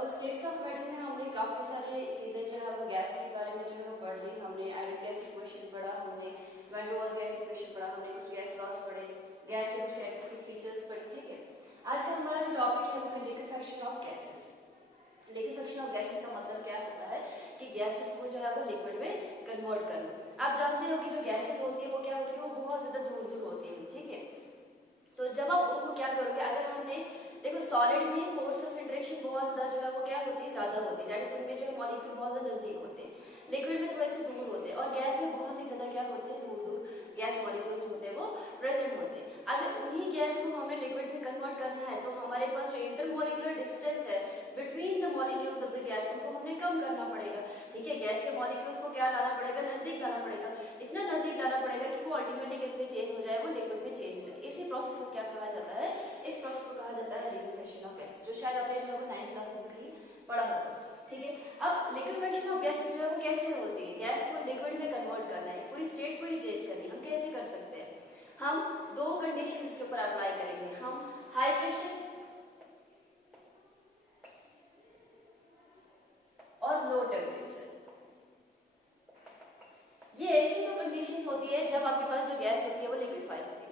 और states of matter में हमने काफी सारी चीजें जो है वो गैस के बारे में जो है पढ़ ली। हमने आइडियल गैस इक्वेशन पढ़ा, हमने van der Waals gas equation पढ़ा, हमने कुछ गैस लॉस पढ़े, गैस के कुछ कैरेक्टरिस्टिक फीचर्स पढ़े। ठीक है, आज का हमारा जो टॉपिक है वो है liquefaction of gases. Liquefaction of gases का मतलब क्या होता है कि गैसेस को जो है वो लिक्विड में कन्वर्ट करना। आप जानते हो कि जो गैसेस होती है वो क्या होती है, वो बहुत ज्यादा दूर दूर होती है। ठीक है, तो जब आप उनको क्या करोगे, अगर हमने देखो सॉलिड में फोर्स ऑफ इंटरेक्शन बहुत ज्यादा जो है वो क्या होती है, ज्यादा होती है, दैट इज उनमें जो है मॉलिक्यूल बहुत ज्यादा नजदीक होते हैं, लिक्विड में थोड़े से दूर होते हैं, और गैस में बहुत ही ज्यादा क्या होते हैं, दूर दूर गैस मॉलिक्यूल होते हैं वो प्रेजेंट होते हैं। अगर उन्हीं गैस को हमने लिक्विड में कन्वर्ट करना है तो हमारे पास जो इंटरमॉलिक्यूलर डिस्टेंस है between the molecules of the gas उनको हमने कम करना पड़ेगा। ठीक है, गैस के मॉलिक्यूल्स को क्या लाना पड़ेगा, नजदीक लाना पड़ेगा, इतना नजदीक लाना पड़ेगा कि वो अल्टीमेटली इसमें चेंज हो जाए, वो लिक्विड में चेंज हो जाए। इसी प्रोसेस को क्या कहा जाता है, इस प्रोसेस को कहा जाता है लिक्विफेक्शन ऑफ गैस, जो शायद आपने जो है 9th क्लास में कहीं पढ़ा होगा। ठीक है, अब लिक्विफेक्शन ऑफ गैस जो है वो कैसे होती है, गैस को लिक्विड में कन्वर्ट करना है, पूरी स्टेट को ही चेंज करनी है। हम कैसे कर सकते हैं, हम दो कंडीशन इसके ऊपर अप्लाई करेंगे, हम हाई प्रेशर और लो टेम्परेचर, ये ऐसी दो कंडीशन होती है जब आपके पास जो गैस होती है वो लिक्विफाई होती है।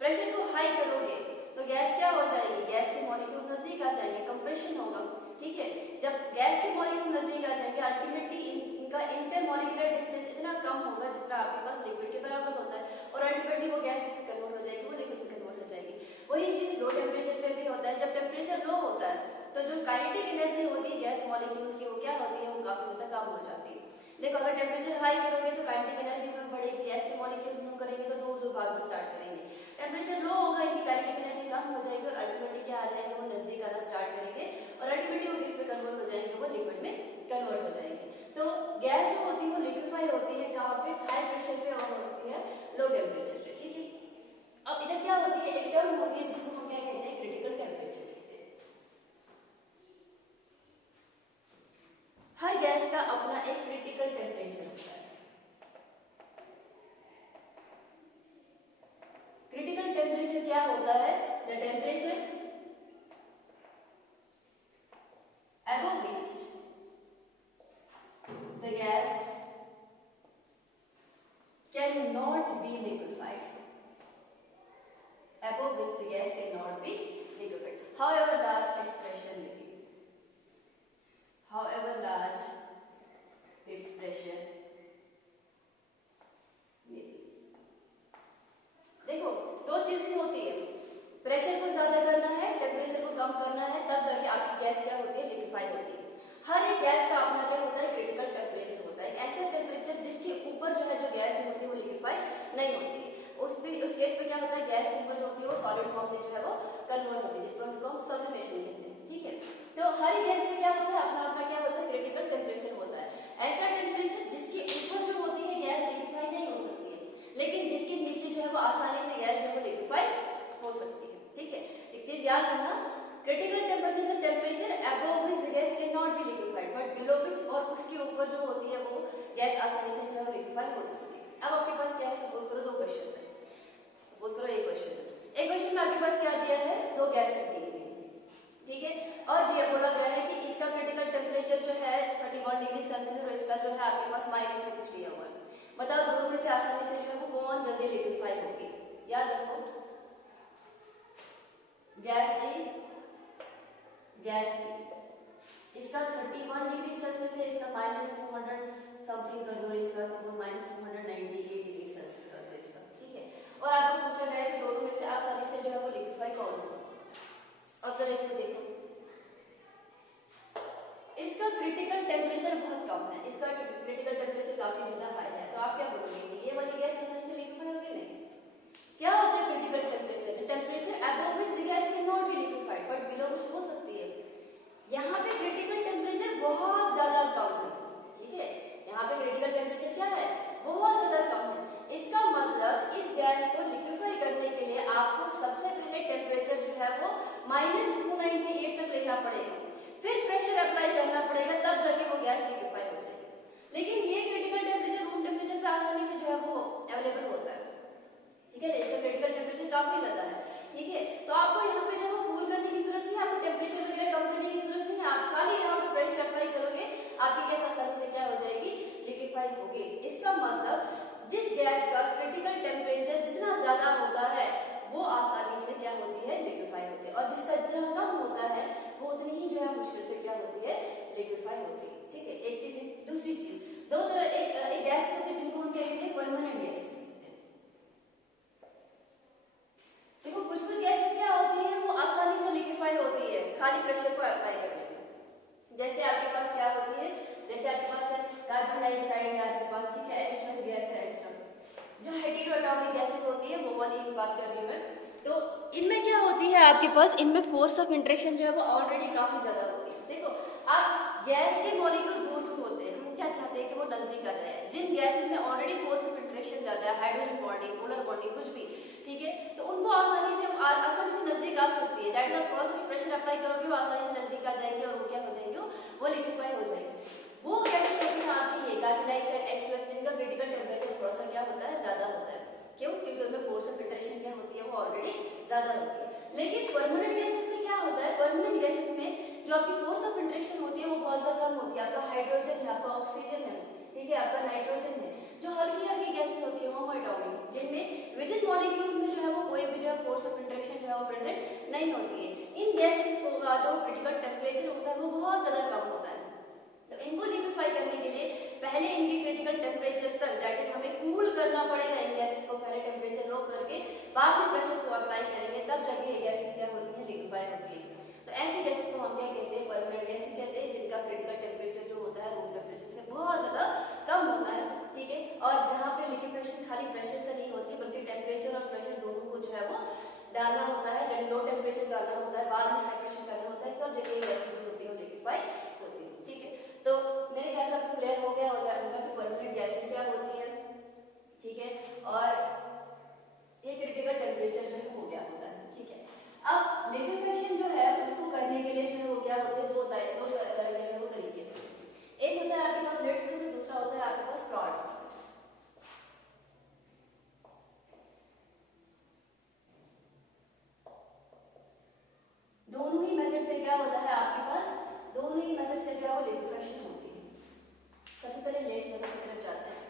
प्रेशर को हाई करोगे तो गैस क्या हो जाएगी, गैस के मॉलिक्यूल नजदीक आ जाएंगे, कंप्रेशन होगा। ठीक है, जब गैस के मॉलिक्यूल नजदीक आ जाएंगे अल्टीमेटली इनका इंटरमॉलिक्यूलर डिस्टेंस इतना कम होगा जितना आपके पास लिक्विड के बराबर होता है, और अल्टीमेटली वो गैस इसमें कन्वर्ट हो जाएगी, वो लिक्विड में कन्वर्ट हो जाएगी। वही चीज लो टेम्परेचर पे भी होता है। जब टेम्परेचर लो होता है तो जो काइनेटिक एनर्जी होती है गैस मॉलिक्यूल्स की वो क्या होती है, वो काफी ज्यादा कम हो जाती है। देखो अगर टेम्परेचर हाई करोगे तो काइनेटिक एनर्जी में बढ़ेगी, गैस के मॉलिक्यूल्स मूव करेंगे तो दूर दूर भागना स्टार्ट करेंगे। टेम्परेचर लो होगा, इनकी काइनेटिक एनर्जी कम हो जाएगी और अल्टीमेटली क्या आ जाएंगे, वो नजदीक आना स्टार्ट करेंगे और अल्टीमेटली वो जिसमें कन्वर्ट हो जाएंगे वो लिक्विड में कन्वर्ट हो जाएंगे। तो गैस जो होती है वो लिक्विफाई होती है कहाँ पे, हाई प्रेशर पे, और होती है लो टेम्परेचर पे। ठीक है, अब इधर क्या होती है, एक टर्म होती है जिसको हम क्या कहते हैं, क्रिटिकल टेम्परेचर कहते हैं। हर गैस का अपना एक क्रिटिकल टेम्परेचर होता है। क्रिटिकल टेम्परेचर क्या होता है, the temperature above which the gas cannot be liquefied, above which the gas cannot be liquefied, however large its pressure may be, however large its pressure may be। देखो दो चीजें होती है, प्रेशर को ज्यादा करना है, टेम्परेचर को कम करना है, तब जाके आपकी गैस क्या होती है, लिक्विफाई होती है। हर एक गैस का अपना क्या होता है, क्रिटिकल टेम्परेचर होता है, ऐसा टेम्परेचर जिसके ऊपर जो है जो गैस होती है वो लिक्विफाई नहीं होती है। उस केस पे क्या होता है, गैस सिंपल जो होती है वो सॉलिड फॉर्म में जो है वो कन्वर्ट होती है, जिस प्रोसेस को हम सब्लिमेशन कहते हैं। ठीक है, तो हर एक गैस में क्या होता है, अपना अपना क्या होता है, क्रिटिकल टेम्परेचर होता है। ऐसा टेम्परेचर जिसके ऊपर जो होती है गैस लिक्विफाई नहीं हो सकती है, लेकिन जिसके नीचे जो है वो आसानी से गैस जो है लिक्विफाई हो सकती है। ठीक है, एक चीज याद रखना, क्रिटिकल टेम्परेचर से temperature above which the gas can not be liquefied, but below which, और उसके ऊपर जो होती है वो गैस आसानी से जो है लिक्विफाई हो सकती है। अब आपके पास क्या है, सपोज करो दो क्वेश्चन है, सपोज करो एक क्वेश्चन है, एक क्वेश्चन में आपके पास क्या दिया है, दो गैसेस दी हुई है। ठीक है, और दिया बोला गया है कि इसका क्रिटिकल टेम्परेचर जो है 31 डिग्री सेल्सियस और इसका जो है आपके पास माइनस में कुछ दिया हुआ है। बताओ दोनों में से आसानी से जो है वो कौन जल्दी लिक्विफाई होगी। याद रखो, गैस ए, गैस बी, इसका 31 डिग्री सेल्सियस है, इसका -200 समथिंग कर दो, इसका सपोज -298 डिग्री सेल्सियस कर दो इसका। ठीक है, और आपको पूछा गया है कि दोनों में से आसानी से जो है वो लिक्विफाई कौन होगा। अब जरा इसको देखो, इसका क्रिटिकल टेम्परेचर बहुत कम है, इसका क्रिटिकल टेम्परेचर काफी ज्यादा हाई है, तो आप क्या बोलोगे कि ये वाली गैस आसानी से लिक्विफाई होगी? नहीं। क्या होता है critical temperature, temperature above which the gas can not be liquefied but below which हो सकती है। यहाँ पे क्रिटिकल टेम्परेचर बहुत ज्यादा कम है। ठीक है, यहाँ पे क्रिटिकल टेम्परेचर क्या है, बहुत ज्यादा कम है। इसका मतलब इस गैस को लिक्विफाई करने के लिए आपको सबसे पहले टेम्परेचर जो है वो -298 तक लेना पड़ेगा, फिर प्रेशर अप्लाई करना पड़ेगा, तब जाके वो गैस लिक्विफाई हो जाएगी। लेकिन ये क्रिटिकल टेम्परेचर रूम टेम्परेचर पे आसानी से जो है वो अवेलेबल होता है। ठीक है, इसका क्रिटिकल टेम्परेचर काफी ज्यादा है। ठीक है, तो आपको यहाँ पे जो है कूल करने की जरूरत नहीं है, आपको टेम्परेचर वगैरह कम करने की जरूरत नहीं है, आप खाली यहाँ आपकी गैस आसानी से क्या हो जाएगी, लिक्विफाई होगी। इसका मतलब जिस गैस का क्रिटिकल टेम्परेचर जितना ज्यादा होता है वो आसानी से क्या होती है, लिक्विफाई होती है, और जिसका जितना कम होता है वो उतनी ही जो है मुश्किल से क्या होती है, लिक्विफाई होती है। ठीक है, एक चीज है। दूसरी चीज, दो तरह एक गैस होती है जिनको हम कहते हैं परमानेंट गैसेस। देखो कुछ कुछ गैसेस क्या होती है वो आसानी से लिक्विफाई होती है खाली प्रेशर को अप्लाई करके। जैसे आपके पास क्या होती है, जैसे आपके पास है कार्बन डाइऑक्साइड है आपके पास, ठीक है, H2 गैस है, जो हेटेरोएटॉमिक गैसेस होती है वो वाली बात कर रही हूँ मैं। तो इनमें क्या होती है आपके पास, इनमें फोर्स ऑफ इंटरेक्शन जो है वो ऑलरेडी काफी ज्यादा होती है। देखो आप गैस के मॉलिक्यूल दूर दूर होते हैं, हम क्या चाहते हैं कि वो नजदीक आ जाए। जिन गैसेस में ऑलरेडी फोर्स ऑफ इंटरेक्शन ज्यादा है, हाइड्रोजन बॉन्डिंग, पोलर बॉन्डिंग, कुछ भी, ठीक है, तो उनको आसानी से नजदीक आ सकती है। दैट इज थोड़ा सा प्रेशर अप्लाई करोगे वो आसानी से नजदीक आ जाएंगे और वो क्या हो जाएंगे, वो लिक्विफाई हो जाएंगे। वो गैसेस होती है आपकी ये कार्बन डाइऑक्साइड, H2, जिनका क्रिटिकल टेम्परेचर थोड़ा सा क्या होता है, ज्यादा होता है। क्यों? क्योंकि उनमें फोर्स ऑफ इंटरेक्शन क्या होती है, वो ऑलरेडी ज्यादा होती है। लेकिन परमानेंट गैसेस में क्या होता है, परमानेंट गैसेस में जो आपकी फोर्स ऑफ इंटरेक्शन होती है वो बहुत ज्यादा कम होती है। आपका हाइड्रोजन है, आपका ऑक्सीजन है, ठीक है, आपका नाइट्रोजन है, जो हल्की हल्की गैसेस होती है होमोएटॉमिक, जिनमें विद इन मॉलिक्यूल्स में जो है वो कोई भी जो है फोर्स ऑफ इंटरेक्शन जो है वो प्रेजेंट नहीं होती है। इन गैसेस का जो क्रिटिकल टेम्परेचर होता है वो बहुत ज्यादा कम होता है। तो इनको लिक्विफाई करने के लिए पहले इनके क्रिटिकल टेम्परेचर तक, दैट इज हमें कूल करना पड़ेगा इन गैसेस को, पहले टेम्परेचर लो करके बाद में प्रेशर को अप्लाई करेंगे, तब जाके ये गैसेस क्या होती है, लिक्विफाई होती है। तो ऐसी गैसेस को हम क्या कहते हैं, परमानेंट गैसेस कहते हैं, जिनका क्रिटिकल टेम्परेचर जो होता है रूम टेम्परेचर से बहुत ज्यादा कम होता है। ठीक है, और जहाँ पे लिक्विफिकेशन खाली प्रेशर से नहीं होती बल्कि टेम्परेचर और प्रेशर दोनों को जो है वो डालना होता है, लो टेम्परेचर डालना होता है, बाद में हाई प्रेशर करना होता है, तब जाके गैसेस जो होती है वो लिक्विफाई होती है। ठीक है, तो मेरे ख्याल से आपको क्लियर हो गया होगा कि परमानेंट गैसेस क्या होती है, ठीक है, और ये क्रिटिकल टेम्परेचर जो है वो क्या होता है। ठीक है, अब लिक्विफिकेशन जो है उसको करने के लिए जो है वो क्या होते हैं, दो तरीके। एक होता है आपके पास लिड्स में से, दूसरा होता है आपके पास क्लॉड्स। दोनों ही मेथड से क्या होता है आपके पास, दोनों ही मेथड से जो है वो लिक्विफिकेशन होती है। सबसे पहले लेट्स मेथड की तरफ जाते हैं।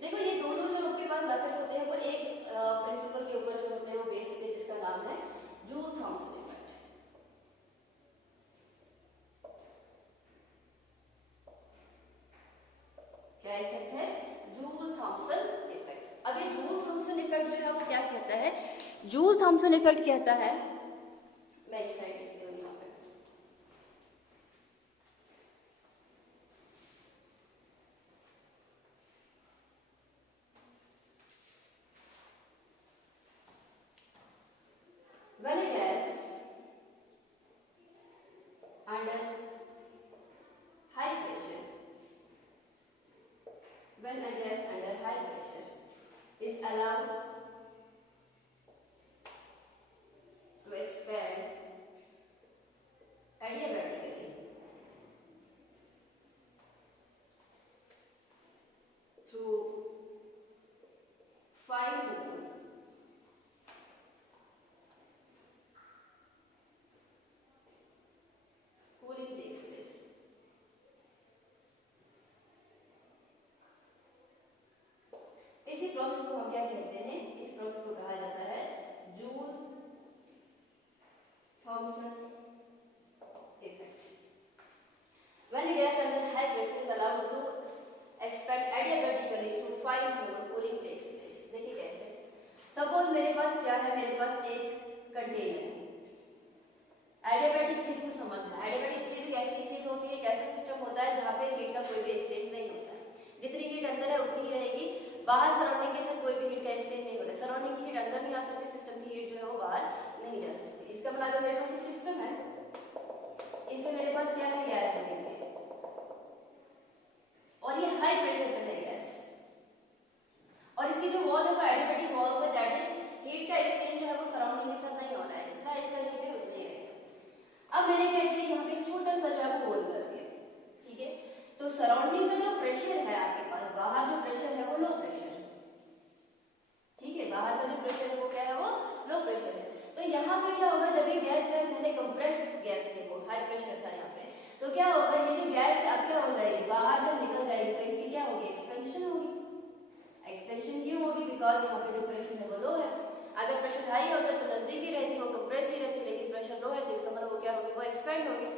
देखो ये दोनों जो आपके पास मेथड्स होते हैं वो एक प्रिंसिपल के ऊपर जो होते हैं वो बेसिक है, जिसका नाम है जूल थॉमसन इफेक्ट। क्या इफेक्ट है, जूल थॉमसन इफेक्ट। अब ये जूल थॉमसन इफेक्ट जो है वो क्या कहता है, जूल थॉमसन इफेक्ट कहता है, मैं इस साइड लिखती हूँ यहाँ पे, when a gas under high pressure, when a gas under high pressure is allowed to expand adiabatically through 5 hole cooling takes place. इसी प्रोसेस को हम क्या कहते हैं, इस प्रोसेस को कहा जाता है Joule Thomson effect. When a gas under high pressure is allowed to expand adiabatically through 5 hole cooling takes place. देखिए कैसे, सपोज मेरे पास क्या है, मेरे पास एक कंटेनर है। एडियाबैटिक चीज को समझना, एडियाबैटिक चीज एक ऐसी चीज होती है, एक ऐसा सिस्टम होता है जहाँ पे हीट का कोई भी एक्सचेंज नहीं होता है। जितनी हीट अंदर है उतनी ही रहेगी, बाहर सराउंडिंग के साथ कोई भी हीट का एक्सचेंज नहीं होता। सराउंडिंग की हीट अंदर नहीं आ सकती, सिस्टम की हीट जो है वो बाहर नहीं जा सकती। इसका मतलब मेरे पास एक सिस्टम है, इसमें मेरे पास क्या है, गैस लगी हुई है और ये हाई प्रेशर पे है गैस, और इसकी जो वॉल है वो एडियाबैटिक वॉल्स है, दैट इज हीट का एक्सचेंज जो है वो सराउंडिंग के साथ नहीं हो रहा है, जितना इसका हीट है उतना ही रहेगा। अब मैंने क्या किया, यहाँ पे एक छोटा सा जो है वो होल कर दिया। ठीक है, तो सराउंडिंग का जो प्रेशर है आपके पास, बाहर जो प्रेशर है वो लो प्रेशर है। ठीक है, बाहर का जो प्रेशर है वो क्या है, वो लो प्रेशर है। तो यहाँ पे क्या होगा, जब ये गैस जो है पहले कंप्रेस्ड गैस थी, वो हाई प्रेशर था यहाँ पे, तो क्या होगा, ये जो गैस है अब क्या हो जाएगी, बाहर जब निकल जाएगी तो इसकी क्या होगी, एक्सपेंशन होगी। एक्सपेंशन क्यों होगी, बिकॉज यहाँ पे जो प्रेशर है वो लो है। अगर प्रेशर हाई होता है तो नजदीक ही रहती, वो कंप्रेस ही रहती, लेकिन प्रेशर लो है तो इसका मतलब वो क्या होगी, वो एक्सपेंड होगी।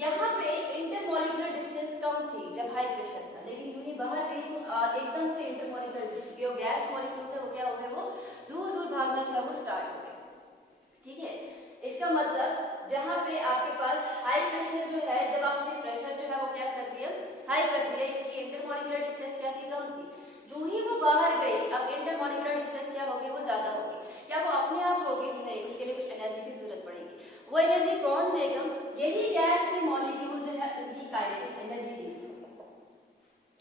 यहाँ पे इंटरमॉलिक्यूलर डिस्टेंस कम थी जब हाई प्रेशर था, लेकिन जो ही बाहर गई तो एकदम से इंटरमॉलिक्यूलर जो गैस मॉलिक्यूल्स है वो क्या हो गए, वो दूर दूर भागना जो है वो स्टार्ट हो गया। ठीक है, इसका मतलब जहाँ पे आपके पास हाई प्रेशर जो है, जब आपने प्रेशर जो है वो क्या कर दिया, हाई कर दिया, इसकी इंटरमॉलिक्यूलर डिस्टेंस क्या थी, कम थी। जो ही वो बाहर गई, अब इंटरमॉलिक्यूलर डिस्टेंस क्या होगी, वो ज्यादा होगी। क्या वो अपने आप होगी, नहीं, उसके लिए कुछ एनर्जी की जरूरत पड़ेगी। वो एनर्जी कौन देगा, यही गैस के मॉलिक्यूल जो है उनकी काइनेटिक एनर्जी देगी।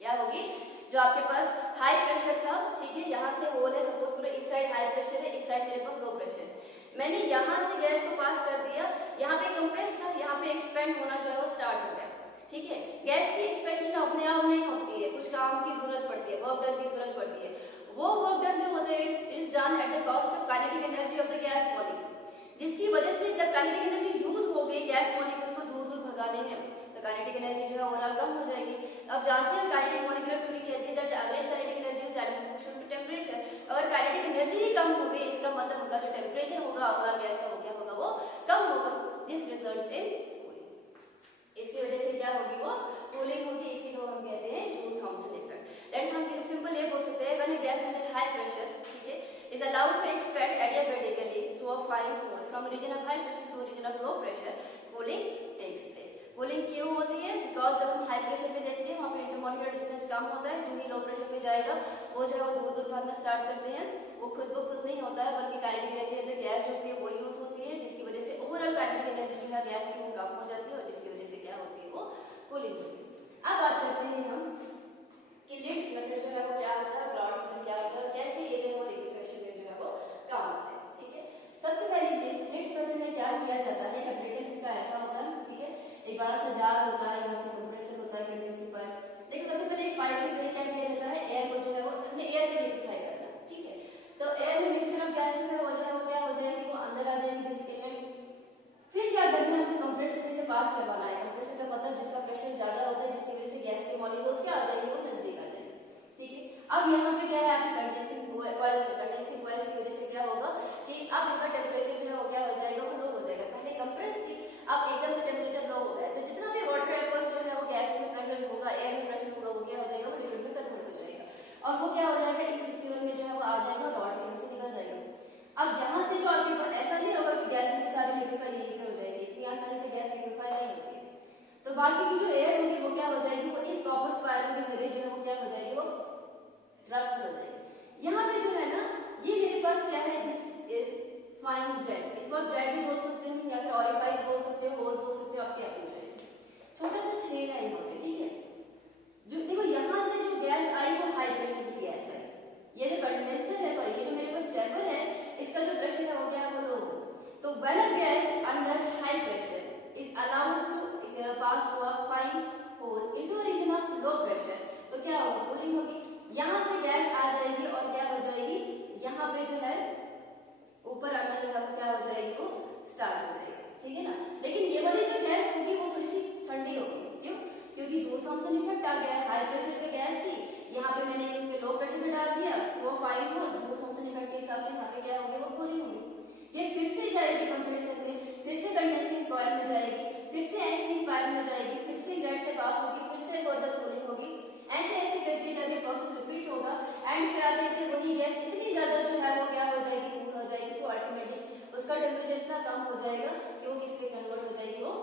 क्या होगी, जो आपके पास हाई प्रेशर था, ठीक है, यहाँ से होल है, सपोज करो इस साइड हाई प्रेशर है, इस साइड मेरे पास लो प्रेशर है, मैंने यहाँ से गैस को पास कर दिया, यहाँ पे कंप्रेस था, यहाँ पे एक्सपेंड होना जो है वो स्टार्ट हो गया। ठीक है, गैस की एक्सपेंशन अपने आप नहीं होती है, कुछ काम की जरूरत पड़ती है, वर्क डन की जरूरत पड़ती है। वो वर्क डन जो होता है it is done at the cost of kinetic energy of the gas molecule, जिसकी वजह से जब काइनेटिक एनर्जी यूज हो गई गैस मॉलिक्यूल को दूर दूर भगाने में, तो काइनेटिक एनर्जी जो है ओवरऑल कम हो जाएगी। अब जानते हैं काइनेटिक मॉलिक्यूलर थ्योरी कहती है that average kinetic energy is directly proportional to temperature. अगर काइनेटिक एनर्जी ही कम हो गई, इसका मतलब उनका जो टेंपरेचर होगा ओवरऑल गैस का वो क्या होगा, वो कम होगा, जिस रिजल्ट्स इन कूलिंग। इसकी वजह से क्या होगी, वो कूलिंग होगी। इसी को हम कहते हैं जूल थॉमसन इफेक्ट। दैट्स हम सिंपल ये बोल सकते हैं, when a gas under high pressure, ठीक है, is allowed to expand adiabatically through a fine hole from a region of high pressure to a region of low pressure, cooling takes place. Cooling क्यों होती है, because जब हम high pressure पे देखते हैं वहाँ पे इंटरमॉलिक्यूलर डिस्टेंस कम होता है, जो ही लो प्रेशर पे जाएगा वो जो है वो दूर दूर भागना स्टार्ट करते हैं। वो खुद ब खुद नहीं होता है, बल्कि काइनेटिक एनर्जी अंदर गैस होती है वो यूज होती है, जिसकी वजह से ओवरऑल काइनेटिक एनर्जी जो है गैस की वो कम हो जाती है, और जिसकी वजह से क्या होती है, वो कूलिंग होती है। अब बात करते हैं हम कि लिड्स मेथड जो है वो क्या होता है, ब्लॉट्स मेथड क्या होता है, कैसे ये जो है वो लिक्विफिकेशन में जो है वो काम आता है। ठीक है, सबसे पहली चीज लिड्स मेथड में क्या किया जाता है, कैपेसिटर इसका ऐसा होता है, ठीक है, एक बड़ा सा जार होता है, यहाँ से कंप्रेसर होता है, कंडेंसर पाइप। देखो सबसे पहले एक पाइप के जरिए क्या किया जाता है, एयर को जो है वो हमने एयर को लिक्विफाई करना, ठीक है, तो एयर में मिक्सचर ऑफ गैसेस है वो जो है वो क्या हो जाएगी, वो अंदर आ जाएगी दिस इवेंट। फिर क्या करना है, हमें कंप्रेसर में से पास करवाना है। कंप्रेसर का मतलब जिसका प्रेशर ज्यादा होता है, जिसकी वजह से गैस के मॉलिक्यूल्स क्या आ जाएंगे, वो नजदीक आ जाएंगे। ठीक है, अब यहाँ पे क्या है, आपकी कंडेंसिंग कॉइल्स, कंडेंसिंग कॉइल्स की वजह से क्या होगा कि अब इनका टेम्परेचर जो है वो क्या हो जाएगा, वो लो हो जाएगा। पहले कंप्रेस थी, अब एकदम से टेम्परेचर लो हो गया, तो जितना भी वाटर वेपर्स जो है वो गैस में प्रेजेंट होगा, एयर में प्रेजेंट होगा, वो क्या हो जाएगा, वो लिक्विड में कन्वर्ट हो जाएगा, और वो क्या हो जाएगा, इस रिसीवर में जो है वो आ जाएगा, रॉड यहाँ से निकल जाएगा। अब यहाँ से जो आपके पास ऐसा नहीं होगा कि गैस में सारी लिक्विफाई यहीं पे हो जाएगी, इतनी आसानी से गैस लिक्विफाई नहीं होती है। तो बाकी की जो एयर होगी वो क्या हो जाएगी, वो इस कॉपर स्पाइरल के जरिए जो है वो क्या हो जाएगी, वो ट्रांसफर हो जाएगी। यहाँ पे जो है ना, ये मेरे पास क्या है, दिस इज फाइन जेट, इसको आप जेट भी बोल सकते हैं या फिर ऑरिफाइस बोल सकते हो, होल बोल सकते हो, आपकी अपनी चॉइस। छोटा सा छेद है यहाँ पे, ठीक है, जो देखो यहाँ से जो गैस आई वो हाई प्रेशर की गैस है, ये जो कंडेंसर है, सॉरी, ये जो मेरे पास चैम्बर है, इसका जो प्रेशर है वो क्या है, वो लो। तो when a gas under high pressure is allowed to pass through a fine hole into a region of low pressure, तो क्या होगा, कूलिंग होगी। यहाँ से गैस आ जाएगी और क्या हो जाएगी, यहाँ पे जो है ऊपर आकर जो है वो क्या हो जाएगी, वो स्टार्ट हो जाएगी, ठीक है ना। लेकिन ये वाली जो गैस होगी वो थोड़ी सी ठंडी होगी, क्यों, क्योंकि जूल थॉमसन इफेक्ट आ गया, हाई प्रेशर पे गैस थी, यहाँ पे मैंने इस पे लो प्रेशर पे डाल दिया, वो फाइन हो, जूल थॉमसन इफेक्ट के हिसाब से यहाँ पे क्या होगी, वो कूलिंग होगी। ये फिर से जाएगी कंप्रेसर में, फिर से कंडेंसिंग कॉइल में जाएगी, फिर से ऐसी स्पाइरल में जाएगी, फिर से जेट से पास होगी, फिर से फर्दर कूलिंग होगी, ऐसे ऐसे करके जब ये प्रोसेस रिपीट होगा, एंड पे आते हैं वही गैस इतनी ज्यादा जो है वो क्या हो जाएगी, कूल हो जाएगी, तो ऑटोमेटिक उसका टेम्परेचर इतना कम हो जाएगा कि वो किस पे कन्वर्ट हो जाएगी, वो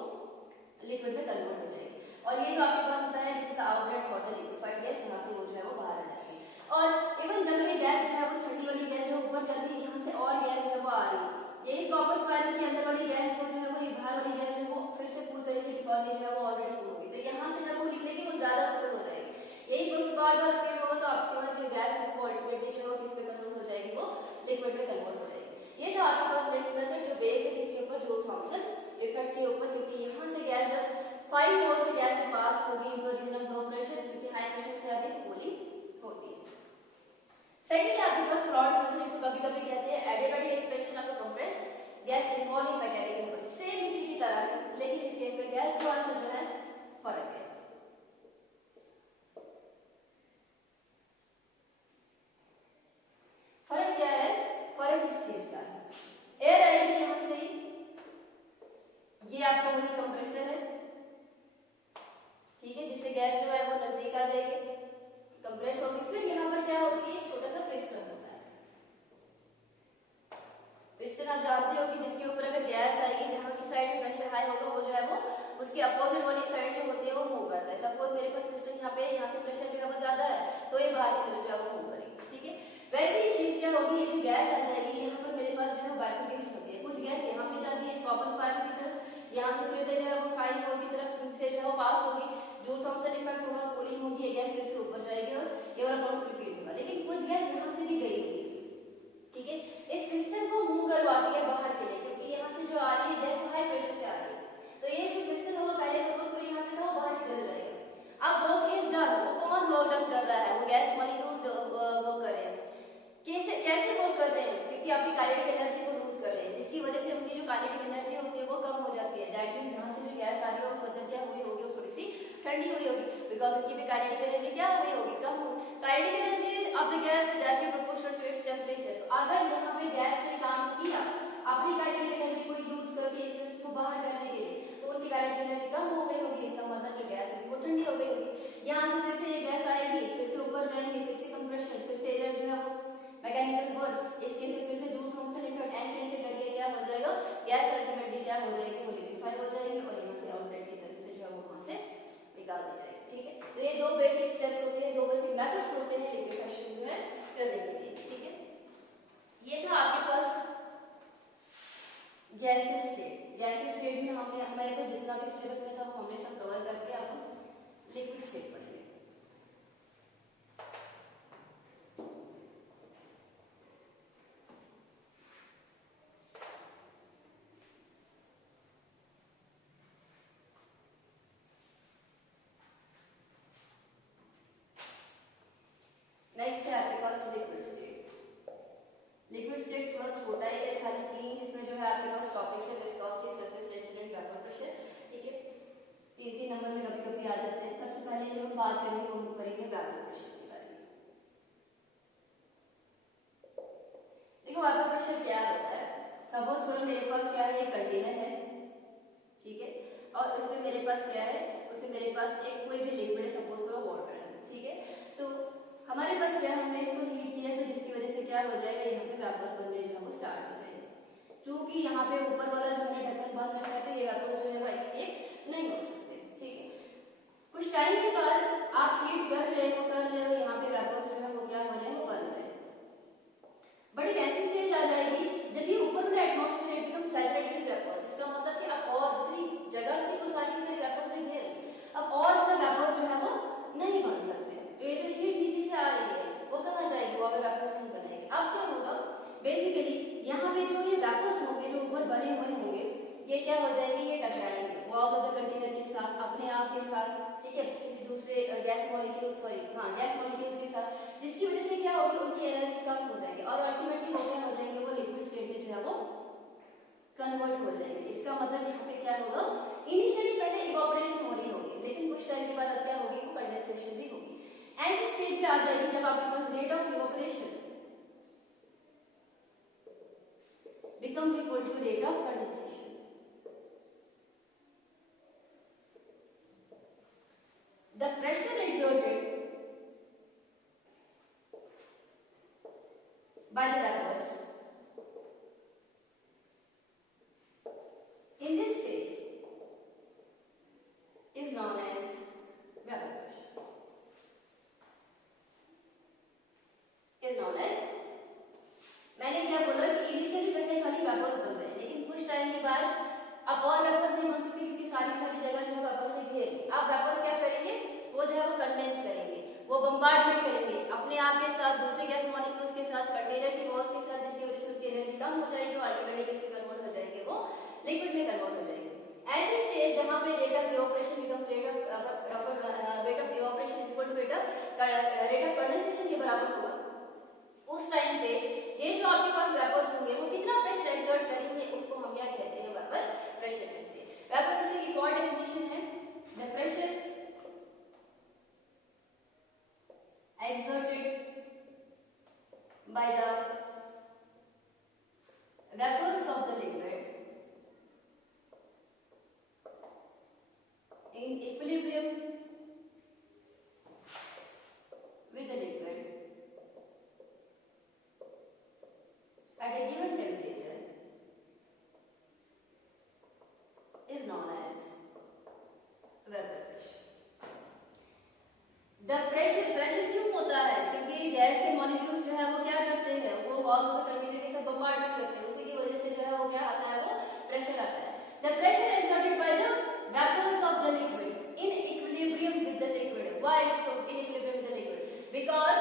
लिक्विड में कन्वर्ट हो जाएगी। और ये जो आपके पास होता है this is outlet for the liquefied gas, यहाँ से वो जो है वो बाहर आ जाती है। और इवन जब ये गैस जो है वो ठंडी वाली गैस जो ऊपर जाती है, यहाँ से और गैस जो है वो आ रही है, ये इस कॉपर स्पाइरल के अंदर वाली गैस को जो है वो ये बाहर वाली गैस जो है वो फिर से कूल करेगी, बिकॉज ये जो है वो ऑलरेडी कूल होगी, तो यहाँ से जब वो निकलेगी वो ज्यादा कूल हो जाएगी। यही प्रोसेस बार बार रिपीट होगा, तो आपके पास जो गैस है वो अल्टीमेटली जो है वो किस पे कन्वर्ट हो जाएगी, वो लिक्विड में कन्वर्ट हो जाएगी। ये जो आपके पास नेक्स्ट मेथड जो बेस है किसके ऊपर, जूल थॉमसन इफेक्ट के ऊपर, क्योंकि यहाँ से गैस जब फाइन होल से गैस पास होगी into region of low pressure, क्योंकि हाई प्रेशर से अधिक कूलिंग होती है। सेकंड आपके पास क्लॉड्स मेथड, इसको कभी-कभी कहते हैं adiabatic expansion of a compressed gas involving mechanical process, same इसी की तरह है, लेकिन इस केस में क्या है, थोड़ा सा जो है होगी जिसके ऊपर अगर गैस आएगी, जहाँ की साइड में प्रेशर हाई होगा वो जो है वो उसके अपोजिट वाली साइड जो होती है वो मूव करता है। सपोज मेरे पास पिस्टन यहाँ पे, यहाँ से प्रेशर जो है वो ज्यादा है तो ये बाहर की तरफ जो है वो मूव करेगी। ठीक है, वैसे ही चीज क्या होगी, ये जो गैस आ जाएगी यहाँ पर मेरे पास जो है बाइफरकेशन होती है, कुछ गैस यहाँ पे जाती है कॉपर स्पाइरल की तरफ, यहाँ से फिर से जो है वो फाइन होल की तरफ से जो है वो पास होगी, जो थॉमसन इफेक्ट होगा, कूलिंग होगी, ये गैस फिर से ऊपर जाएगी और ये वाला प्रोसेस रिपीट होगा। लेकिन कुछ गैस यहाँ से भी गई होगी, ठीक है, इस पिस्टन को मूव करवाती है बाहर के लिए, क्योंकि यहाँ से जो आ रही है गैस हाई प्रेशर से आ रही है, तो ये जो पिस्टन होगा पहले सपोज करो यहाँ पे था वो बाहर की तरफ जाएगा। अब वो केस डन, वो कौन वर्क डन कर रहा है, वो गैस मॉलिक्यूल जो वर्क कर रहे हैं। कैसे कैसे वर्क कर रहे हैं, क्योंकि आपकी काइनेटिक एनर्जी को लूज कर रहे हैं, जिसकी वजह से उनकी जो काइनेटिक एनर्जी होती है वो कम हो जाती है। दैट मींस यहाँ से जो गैस आ रही है वो मतलब क्या हुई होगी, वो थोड़ी सी ठंडी हुई होगी, बिकॉज उनकी भी काइनेटिक एनर्जी क्या हुई होगी, कम हुई। Kinetic energy of the gas is directly proportional to its temperature. तो अगर यहाँ पे गैस ने काम किया अपनी काइनेटिक एनर्जी को यूज करके इस पिस्टन को बाहर करने के लिए, तो उनकी काइनेटिक एनर्जी कम हो गई होगी, इसका मतलब जो गैस होगी वो ठंडी हो गई होगी। यहाँ से फिर से ये गैस आएगी, फिर से ऊपर जाएंगे, फिर से कंप्रेशन, फिर से जो है वो मैकेनिकल वर्क, इसके से फिर से डू थॉमसन इफेक्ट, ऐसे ऐसे करके क्या हो जाएगा, गैस अल्टीमेटली क्या हो जाएगी, वो लिक्विफाई हो जाएगी और यहाँ से आउटलेट की तरफ से जो है वो वहां से निकाल दी जाएगी। ठीक है, तो ये दो बेसिक स्टेप्स होते हैं, दो बेसिक मेथड्स होते हैं लिक्विफिकेशन जो है करने के लिए। ठीक है, ये था आपके पास गैसेस स्टेट। गैसेस स्टेट में हमने हमारे पास जितना भी सिलेबस में था वो हमने सब कवर करके अब लिक्विड स्टेट पढ़ेंगे। नेक्स्ट है आपके पास लिक्विड स्टेट। लिक्विड स्टेट थोड़ा छोटा ही है, खाली 3 इसमें जो है आपके पास टॉपिक्स है, viscosity, surface tension and vapour pressure. ठीक है, 3 नंबर में कभी कभी आ जाते हैं। सबसे पहले जो हम बात करेंगे वो करेंगे वेपर प्रेशर के बारे में। देखो वेपर प्रेशर क्या होता है, सपोज करो मेरे पास क्या है, एक कंटेनर है, ठीक है, और उसमें मेरे पास क्या है, उसमें मेरे पास एक कोई भी लिक्विड है, सपोज करो वाटर है। ठीक है, तो हमारे पास क्या, हमने इसको हीट किया तो जिसकी वजह से क्या हो जाएगा, यहाँ पे वेपर्स बनने जो है वो स्टार्ट हो जाएंगे। क्योंकि यहाँ पे ऊपर वाला जो हमने ढक्कन बंद रखा है तो ये वेपर्स जो है वो एस्केप नहीं हो सकते। ठीक है, कुछ टाइम के बाद आप हीट कर रहे हो, यहाँ पे वेपर्स जो है वो क्या हो रहे हैं, वो बन रहे हैं। बट एक ऐसी स्टेज आ जाएगी जब ये ऊपर वाला एटमॉस्फेयर बिकम सैचुरेटेड वेपर्स, इसका मतलब कि अब और जितनी जगह थी वो सारी की सारी वेपर्स से घेर ली, अब और ज्यादा वेपर्स जो है वो नहीं बन सकते। तो ये जो हीट नीचे से आ रही है वो कहाँ जाएगी, वो अगर वेपर्स नहीं बनेगी। अब क्या होगा, बेसिकली यहाँ पे जो ये वेपर्स होंगे जो ऊपर बने हुए होंगे, ये क्या हो जाएंगे, ये टकराएंगे वॉल्स ऑफ द कंटेनर के साथ, अपने आप के साथ, ठीक है, किसी दूसरे गैस मॉलिक्यूल गैस मॉलिक्यूल्स के साथ, जिसकी वजह से क्या होगी, उनकी एनर्जी कम हो जाएगी और अल्टीमेटली वो क्या हो जाएंगे, वो लिक्विड स्टेट में जो है वो कन्वर्ट हो जाएंगे। इसका मतलब यहाँ पे क्या होगा, इनिशियली पहले इवैपोरेशन हो रही होगी, लेकिन कुछ टाइम के बाद अब क्या होगी, वो कंडेंसेशन भी होगी। ऐसी स्टेज पे आ जाएगी जब आपके पास rate of evaporation becomes equal to rate of condensation. The pressure exerted by the vapors in this stage is known as vapor pressure. Is known as, मैंने क्या बोला कि इनिशियली पहले खाली वेपर्स बन रहे हैं, लेकिन कुछ टाइम के बाद अब और वेपर्स नहीं बन सकते क्योंकि सारी जगह जो है वेपर्स से घेर ली। अब वेपर्स क्या करेंगे, वो जो है वो कंडेंस करेंगे, वो बम्बार्डमेंट करेंगे अपने आप के साथ, दूसरे गैस मॉलिक्यूल्स के साथ, कंटेनर की वॉल्स के साथ, जिसकी वजह से उनकी एनर्जी कम हो जाएगी और अल्टीमेटली किसमें कन्वर्ट हो जाएंगे, वो लिक्विड में कन्वर्ट हो जाएंगे। ऐसी स्टेज जहां पे rate of evaporation becomes rate of evaporation is equal to rate of condensation के बराबर होगा, उस टाइम पे ये जो आपके पास वेपर्स होंगे वो कितना प्रेशर एक्सर्ट करेंगे, उसको हम क्या कहते हैं, वेपर प्रेशर कहते हैं। वेपर प्रेशर की कॉल डेफिनेशन है, the pressure exerted by the vapors of the liquid in equilibrium with the liquid at a given temperature pressure आता है। The pressure exerted by the vapours of the liquid in equilibrium with the liquid. Why it's in equilibrium with the liquid? Because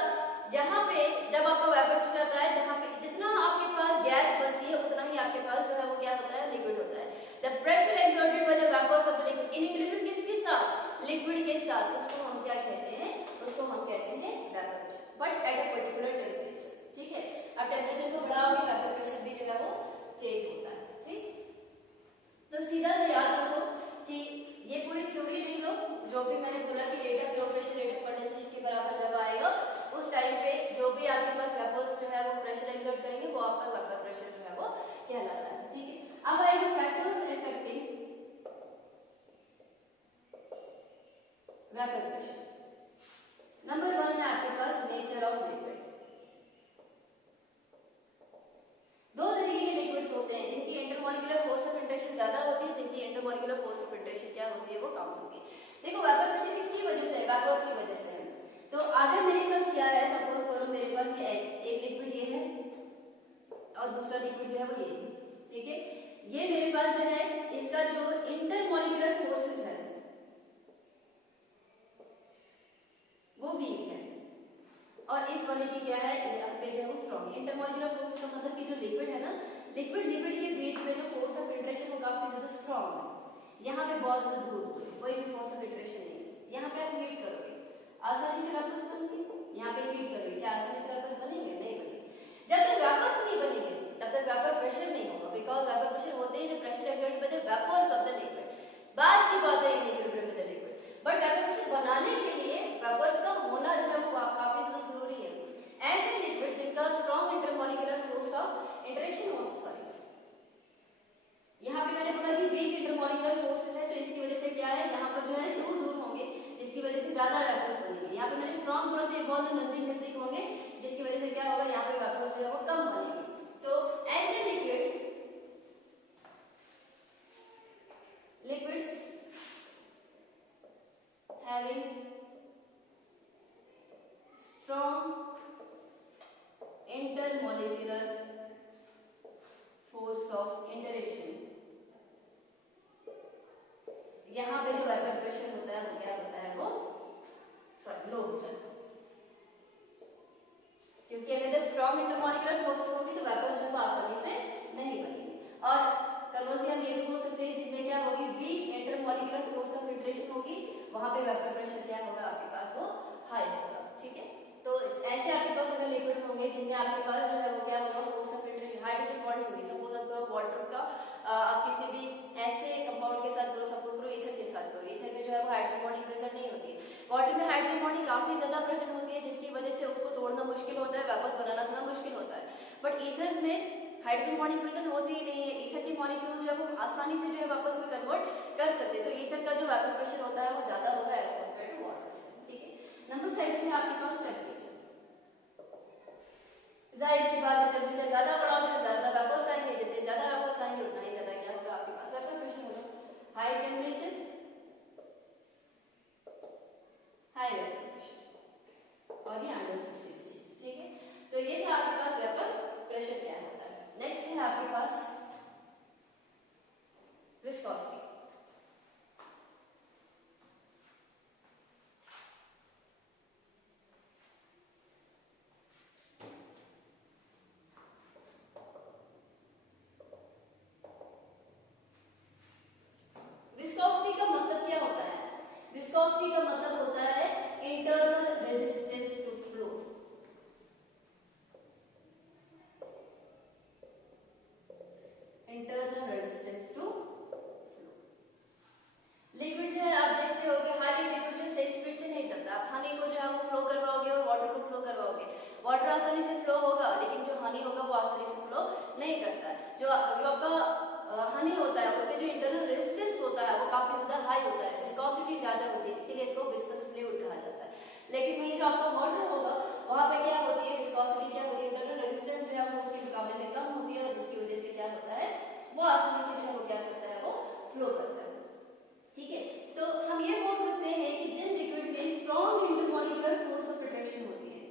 जहां पे जब आपका vapour pressure आता है, जहां पे जितना आपके पास गैस बनती है उतना ही आपके पास जो है वो क्या होता है, लिक्विड होता है। The pressure exerted by the vapours of the liquid in equilibrium किसके साथ? लिक्विड के साथ। उसको हम क्या कहते हैं? उसको हम कहते हैं vapour pressure, but at a particular temperature. ठीक है, अब टेम्परेचर को बढ़ाओगे वेपर प्रेशर भी जो है वो चेंज होता है। ठीक, तो सीधा से याद रखो कि ये पूरी थ्योरी ले लो, जो भी मैंने बोला कि rate of flow pressure rate of condensation के बराबर जब आएगा उस टाइम पे जो भी आपके पास वेपर्स जो है वो प्रेशर एक्सर्ट करेंगे वो आपका वेपर प्रेशर जो है वो कहलाता है। ठीक है, अब आएगा factors affecting vapour pressure. Number 1 है आपके पास नेचर ऑफ लिक्विड। दो तरीके के लिक्विड्स होते हैं जिनकी इंटरमॉलिक्यूलर फोर्स ऑफ इंटरेक्शन ज्यादा होती है, जिनकी इंटरमॉलिक्यूलर फोर्स ऑफ इंटरेक्शन क्या होती है, वो कम होती है। देखो वेपर प्रेशर किसकी वजह से है? वेपर्स की वजह से है। तो अगर मेरे पास क्या है, सपोज करो मेरे पास ये एक लिक्विड ये है और दूसरा लिक्विड जो है वो ये है। ठीक है, ये मेरे पास जो है इसका जो इंटरमॉलिक्यूलर फोर्सेस है वो वीक है और इस वाले की क्या है, यहाँ पे जो है वो स्ट्रॉन्ग। इंटरमॉलिक्यूलर फोर्स का मतलब कि जो लिक्विड है ना, लिक्विड लिक्विड के बीच में जो फोर्स ऑफ इंटरेक्शन वो काफी ज्यादा स्ट्रॉन्ग है। यहाँ पे बहुत ज्यादा दूर कोई भी फोर्स ऑफ इंटरेक्शन नहीं है। यहाँ पे आप हीट करोगे आसानी से वेपर्स बनेंगे, यहाँ पे हीट करोगे क्या आसानी से वेपर्स बनेंगे? नहीं बनेंगे। जब तक वेपर्स नहीं बनेंगे तब तक वेपर प्रेशर नहीं होगा, बिकॉज वेपर प्रेशर होते ही pressure exerted by the vapours of the liquid. बात की बात है in equilibrium with the liquid, but vapour pressure बनाने के लिए वेपर्स का होना जो है वो काफी ज्यादा जरूरी है। ऐसे लिक्विड जिनका strong intermolecular force of interaction हो, सॉरी यहाँ पे मैंने बोला कि वीक इंटरमॉलिक्यूलर फोर्सेस है, तो इसकी वजह से क्या है, यहाँ पर जो है दूर दूर होंगे जिसकी वजह से ज्यादा वेपर्स बनेंगे। यहाँ पे मैंने स्ट्रॉन्ग बोला तो ये बहुत नजदीक नजदीक होंगे जिसकी वजह से क्या होगा, यहाँ पे वेपर्स जो है वो कम बनेंगे। तो ऐसे liquids having strong intermolecular force of interaction, यहाँ पे जो वेपर प्रेशर होता है वो क्या होता है, वो लो होता है। क्योंकि अगर जब स्ट्रॉन्ग इंटरमॉलिक्यूलर फोर्स होगी तो वेपर जो है आसानी से नहीं बनेगी। और कन्वर्सली हम ये भी बोल सकते हैं जिनमें क्या होगी, weak intermolecular force of interaction होगी, वहां पे वेपर प्रेशर क्या होगा आपके पास, वो हाई होगा। ठीक है, तो ऐसे आपके पास अगर लिक्विड होंगे जिनमें आपके पास जो है वो क्या होगा, force of interaction hydrogen bonding होगी। सपोज आप करो वाटर का आप किसी भी ऐसे कंपाउंड के साथ करो, सपोज करो ईथर के साथ करो, ईथर में जो है वो हाइड्रोजन बॉन्डिंग प्रेजेंट नहीं होती है। वाटर में हाइड्रोजन बॉन्डिंग काफी ज्यादा प्रेजेंट होती है जिसकी वजह से उसको तोड़ना मुश्किल होता है, वेपर्स बनाना थोड़ा मुश्किल होता है। बट ईथर में हाइड्रोजन बॉन्डिंग प्रेजेंट होती ही नहीं है, ईथर के मॉलिक्यूल जो है वो आसानी से जो है वापस में कन्वर्ट कर सकते हैं। तो ईथर का जो वेपर प्रेशर होता है वो ज्यादा होता है एज कंपेयर टू वाटर से। ठीक है, नंबर 7 है आपके पास टेम्परेचर। जाहिर सी बात है टेम्परेचर ज्यादा बढ़ाओगे तो ज्यादा वेपर्स आएंगे, जितने ज्यादा वेपर्स आएंगे उतना ही ज्यादा क्या होगा आपके पास वेपर प्रेशर होगा। High temperature high vapour pressure और ये अंडर सब्सिडी। ठीक है, तो ये था आपके पास वेपर प्रेशर क्या होता है। नेक्स्ट है आपके पास विस्कोसिटी। विस्कोसिटी का मतलब क्या होता है? विस्कोसिटी का मतलब होता है internal resistance to flow. Internal resistance to flow. Liquid जो है आप देखते हो कि हर एक लिक्विड जो सेम स्पीड से नहीं चलता। आप हनी को जो है वो फ्लो करवाओगे और वाटर को फ्लो करवाओगे, वाटर आसानी से फ्लो होगा लेकिन जो हनी होगा वो आसानी से फ्लो नहीं करता है। जो आपका हनी होता है उसमें जो इंटरनल रेजिस्टेंस होता है वो काफी ज्यादा हाई होता है, विस्कोसिटी ज्यादा होती है, इसीलिए इसको विस्कस फ्लूइड कहा जाता है। लेकिन वही जो आपका वाटर होगा वहां पे क्या होती है, विस्कोसिटी क्या होती है, इंटरनल रेजिस्टेंस जो है वो उसके मुकाबले में कम होती है, जिसकी वजह से क्या होता है वो आसानी से जो है वो क्या करता है, वो फ्लो करता है। ठीक है, तो हम ये बोल सकते हैं कि जिन लिक्विड में strong intermolecular force of interaction होती है,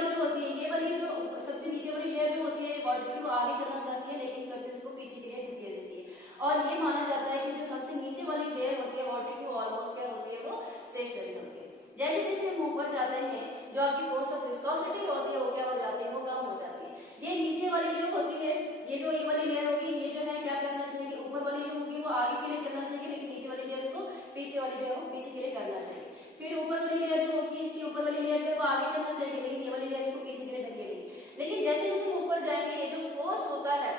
वाली जो होती है, ये वाली जो सबसे नीचे वाली लेयर जो होती है वाटर की, वो आगे चलना चाहती है लेकिन सरफेस को पीछे के लिए धकेल देती है। और ये माना जाता है कि जो सबसे नीचे वाली लेयर होती है वाटर की, वो ऑलमोस्ट क्या होती है, वो स्टेशनरी होती है। जैसे जैसे हम ऊपर जाते हैं जो आपकी फोर्स ऑफ विस्कोसिटी होती है वो क्या हो जाती है, वो कम हो जाती है। ये नीचे वाली जो होती है, ये जो ये वाली लेयर होगी, ये जो है क्या करना चाहिए कि ऊपर वाली जो होगी वो आगे के लिए चलना चाहिए लेकिन नीचे वाली लेयर को पीछे वाली जो है वो पीछे के लिए करना चाहिए। फिर ऊपर वाली लेयर जो होगी, इसकी ऊपर वाली लेयर जो है वो आगे चलना चाहिए लेकिन ये वाली लेयर को पीछे के लिए धकेलेगी। लेकिन जैसे जैसे हम ऊपर जाएंगे ये जो फोर्स होता है,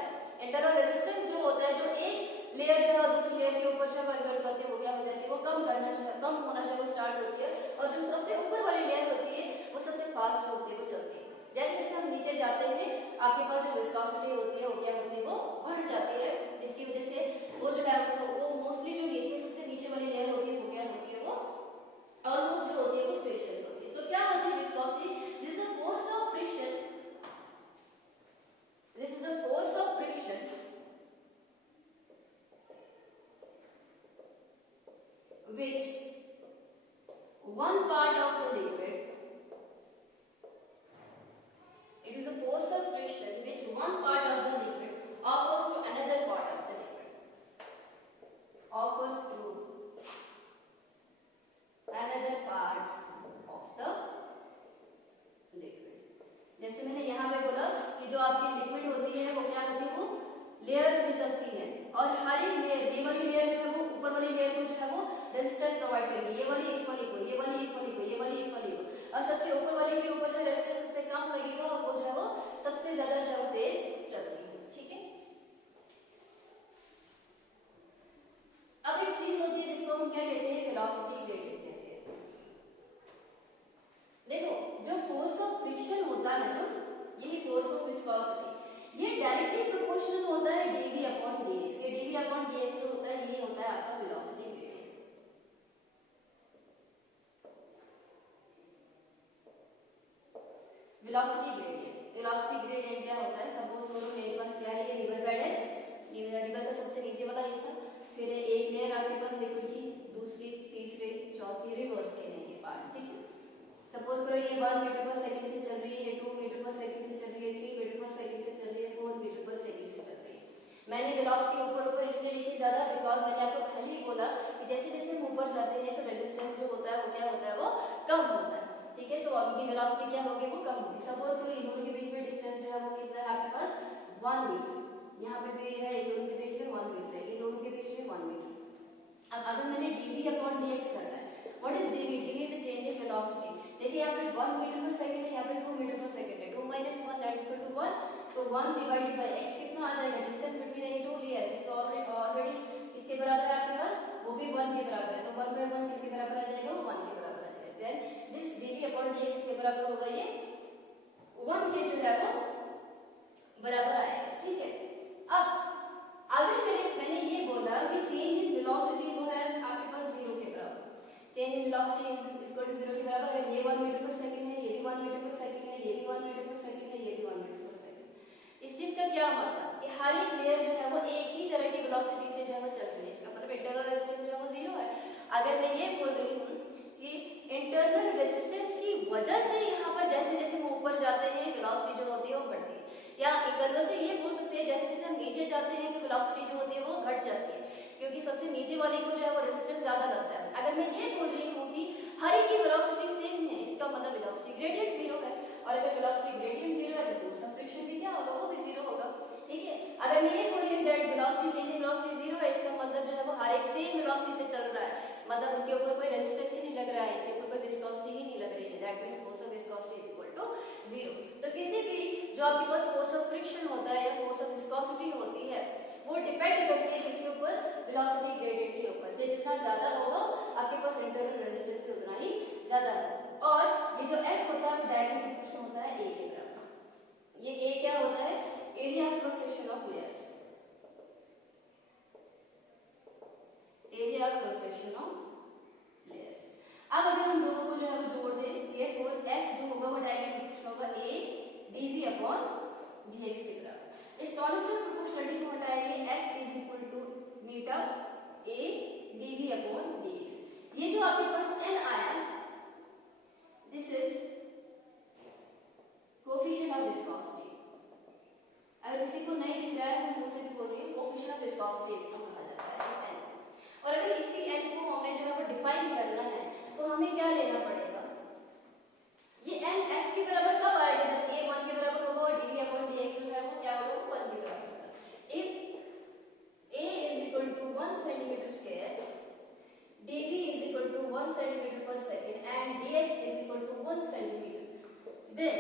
इंटरनल रेजिस्टेंस जो होता है, जो एक लेयर जो है दूसरी लेयर के ऊपर जो है एक्सर्ट करती है, वो क्या हो जाती है, वो कम करना जो है, कम होना जो है वो स्टार्ट होती है। और जो सबसे ऊपर वाली लेयर होती है वो सबसे फास्ट होती है, वो चलती है। जैसे जैसे हम नीचे जाते हैं आपके पास जो विस्कोसिटी होती है वो क्या होती है, वो बढ़ जाती है, जिसकी वजह से वो जो है वो मोस्टली जो नीचे सबसे नीचे वाली लेयर होती है वो क्या होती है, वो ऑलमोस्ट जो होती है वो स्टेशनरी होती है। तो क्या होती है viscosity? This is the force of friction, this is the force of friction which one part of the liquid, it is a force of friction which one part of the liquid offers to another part of the liquid, offers to another part of the liquid। जैसे मैंने यहाँ पे बोला कि जो आपकी liquid होती है वो क्या होती है, वो लेयर्स में चलती है और हर एक लेयर, ये वाली लेयर जो है वो ऊपर वाली लेयर को जो है वो रेजिस्टेंस प्रोवाइड करेगी, ये वाली इस वाली को, ये वाली इस वाली को, ये वाली इस वाली को, और सबसे ऊपर वाली के ऊपर जो रेजिस्टेंस सबसे कम लगेगा और वो जो है वो सबसे ज्यादा जो है वो तेज चलती है। ठीक है, अब एक चीज होती है जिसको हम क्या कहते हैं, वेलोसिटी ग्रेडियंट कहते हैं। देखो जो फोर्स ऑफ फ्रिक्शन होता है ना, यही फोर्स ऑफ विस्कोसिटी, ये डायरेक्टली प्रोपोर्शनल होता है dv अपॉन dx। ये dv अपॉन dx जो होता है ये होता है आपका velocity gradient. Velocity gradient, velocity gradient क्या होता है? सपोज करो मेरे पास क्या है, ये रिवर बेड है, ये रिवर का सबसे नीचे वाला हिस्सा, फिर एक लेयर आपके पास लिक्विड की, दूसरी, तीसरी, चौथी रिवर्स के में ये पार्ट। ठीक है, सपोज करो ये 1 मीटर पर सेकंड से चल रही है, 2 मीटर पर सेकंड से चल रही है, 3 मीटर पर सेकंड से चल रही है, 4 मीटर पर सेकंड से चल रही है। मैंने वेलोसिटी ऊपर ऊपर इसलिए लिखी ज्यादा बिकॉज मैंने आपको पहले ही बोला कि जैसे जैसे हम ऊपर जाते हैं तो रेजिस्टेंस जो होता है वो क्या होता है, वो कम होता है। ठीक है, तो आपकी वेलोसिटी क्या होगी, वो कम होगी। सपोज करो इन दोनों के बीच में डिस्टेंस जो है वो कितना है आपके पास, 1 मीटर, यहाँ पे भी है इन दोनों के बीच में 1 मीटर है, इन दोनों के बीच में 1 मीटर। अब अगर मैंने dv अपॉन dx करना है, what is dv? dv is the change in velocity. देखिए यहाँ पे 1 मीटर पर सेकंड है, यहाँ पे 2 मीटर पर सेकंड है, 2 minus 1 that is equal to 1, तो 1 divided by x कितना आ जाएगा, distance between any two layer, तो ऑलरेडी इसके बराबर है आपके पास, वो भी 1 के बराबर है, तो 1 by 1 किसके बराबर आ जाएगा, वो 1 के बराबर आ जाएगा। Then this dv upon dx इसके बराबर होगा, ये 1 के जो है वो बराबर आएगा। ठीक है, अब अगर मैंने ये बोला कि चेंज इन वेलोसिटी जो है आपके पास 0 के बराबर, change in velocity equal to 0 के बराबर, अगर ये 1 मीटर पर सेकंड है, ये भी 1 मीटर पर सेकंड है, ये भी 1 मीटर पर सेकंड है, ये भी 1 मीटर पर सेकंड। इस चीज का क्या मतलब कि हर एक लेयर जो है वो एक ही तरह की वेलोसिटी से जो है वो चल रही है, इसका मतलब इंटरनल रेजिस्टेंस जो है वो 0 है। अगर मैं ये बोल रही हूँ कि इंटरनल रेजिस्टेंस की वजह से यहाँ पर जैसे जैसे हम ऊपर जाते हैं वेलोसिटी जो होती है वो बढ़ती है, या एक तरह से ये बोल सकते हैं जैसे जैसे हम नीचे जाते हैं तो वेलोसिटी जो होती है वो घट जाती है, क्योंकि सबसे नीचे वाले को जो है वो रेजिस्टेंस ज्यादा लगता है। अगर मैं ये बोल रही हूँ कि हर एक की वेलोसिटी सेम है, इसका मतलब वेलोसिटी ग्रेडियंट 0 है, और अगर वेलोसिटी ग्रेडियंट 0 है तो फोर्स ऑफ फ्रिक्शन भी क्या होगा, वो भी 0 होगा। ठीक है, अगर मैं ये बोल रही हूँ that velocity change in velocity 0 है, इसका मतलब जो है वो हर एक सेम वेलोसिटी से चल रहा है, मतलब उनके ऊपर कोई रेजिस्टेंस ही नहीं लग रहा है, इनके ऊपर कोई विस्कोसिटी ही नहीं लग रही है, that means force of viscosity is equal to 0। तो किसी भी जो आपके पास फोर्स ऑफ फ्रिक्शन होता है या फोर्स ऑफ विस्कोसिटी होती है वो डिपेंड करती है किसके ऊपर, वेलोसिटी ग्रेडियंट के ऊपर। जितना ज्यादा होगा आपके पास इंटरनल रेजिस्टेंस भी उतना ही ज्यादा होगा। और ये जो F होता है डायरेक्टली प्रोपोर्शनल होता है A के बराबर। ये A क्या होता है, area cross section of layers, area cross section of layers. अब अगर हम दोनों को जो है वो जोड़ दें, therefore F जो होगा वो डायरेक्टली प्रोपोर्शनल होगा A dv अपॉन dx के बराबर। इस कांस्टेंट प्रोपोर्शनलिटी को हटाएंगे, F is equal to metre A dv upon dx। ये जो आपके पास then